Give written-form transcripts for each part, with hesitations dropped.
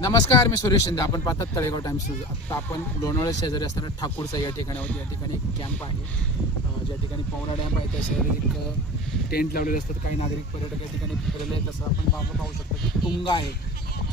नमस्कार, मी सुरेश शिंदे. आपण पाहतात तळेगाव टाइम्स न्यूज. आत्ता आपण लोणावळा शेजारी असताना ठाकूरचा या ठिकाणी होती. या ठिकाणी एक कॅम्प आहे, ज्या ठिकाणी पवना डॅम आहे त्या शेजारी एक टेंट लावलेले असतात. काही नागरिक पर्यटक या ठिकाणी फिरले आहेत. तसं आपण पाहू शकतो की तुंगा आहे,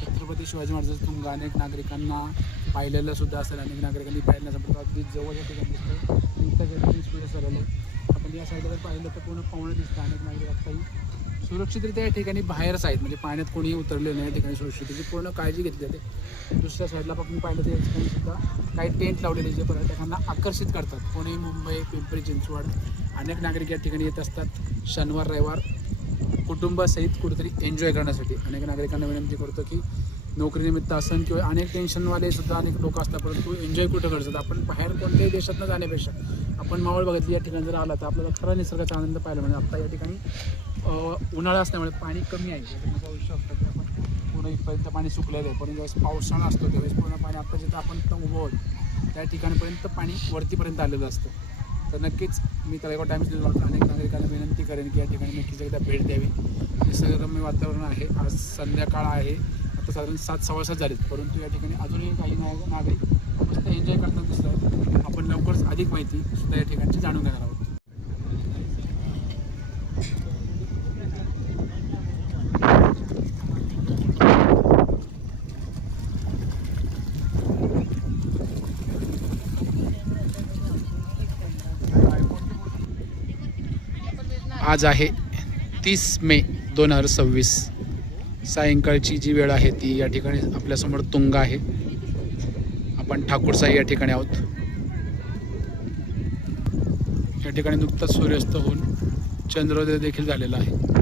छत्रपती शिवाजी महाराजांचं तुंगा. अनेक नागरिकांना पाहिलेलं सुद्धा असेल, अनेक नागरिकांनी पाहिल्यानंतर अगदी जवळ या ठिकाणी दिसतं. त्या ठिकाणी स्टुडिओ सरवलं आहे. आपण या साईडला जर पाहिलं तर पूर्ण पावणं दिसतं. अनेक नागरिक आत्ताही सुरक्षितरित्या या ठिकाणी बाहेरच आहेत, म्हणजे पाण्यात कोणीही उतरले नाही. या ठिकाणी सुरक्षिततेची पूर्ण काळजी घेतली जाते. दुसऱ्या साईडला आपण पाहिलं तर या ठिकाणी सुद्धा काही टेंट लावलेले जे पर्यटकांना आकर्षित करतात. पुणे, मुंबई, पिंपरी चिंचवड अनेक नागरिक या ठिकाणी येत असतात शनिवार रविवार कुटुंबासहित कुठेतरी एन्जॉय करण्यासाठी. अनेक नागरिकांना विनंती करतो की नोकरीनिमित्त असन किंवा अनेक टेन्शनवाले सुद्धा अनेक लोक असतात, परंतु एन्जॉय कुठं करतात. आपण बाहेर कोणत्याही देशातनं जाण्यापेक्षा आपण मावळ बघितली या ठिकाणी जर आला तर आपल्याला खरा निसर्गाचा आनंद पाहायला म्हणजे आत्ता या ठिकाणी उन्हाळा असल्यामुळे पाणी कमी आहे. त्याच्यामुळे भविष्य असतं की आपण पूर्ण इथपर्यंत पाणी सुकलेलं आहे, पण ज्यावेळेस पावसाळा असतो त्यावेळेस पूर्ण पाणी आता जिथं आपण उभं आहोत त्या ठिकाणीपर्यंत पाणी वरतीपर्यंत आलेलं असतं. तर नक्कीच मी तळेगाव टाइम्स न्यूज अनेक नागरिकांना विनंती करेन की या ठिकाणी नक्कीच एकदा भेट द्यावी. निसर्गरम्य वातावरण आहे. आज संध्याकाळ आहे, आता साधारण 7:15 झालेत, परंतु या ठिकाणी अजूनही काही नागरिक मस्त एन्जॉय करताना दिसत आहेत. आपण लवकरच अधिक माहिती सुद्धा या ठिकाणची जाणून घेणार आहोत. आज आहे 30 मे 2026. सायंकाळची जी वेळ आहे ती या ठिकाणी आपल्यासमोर तुंगा आहे. आपण ठाकूरसाई या ठिकाणी आहोत. या ठिकाणी नुकताच सूर्यास्त होऊन चंद्रोदय देखील झालेला आहे.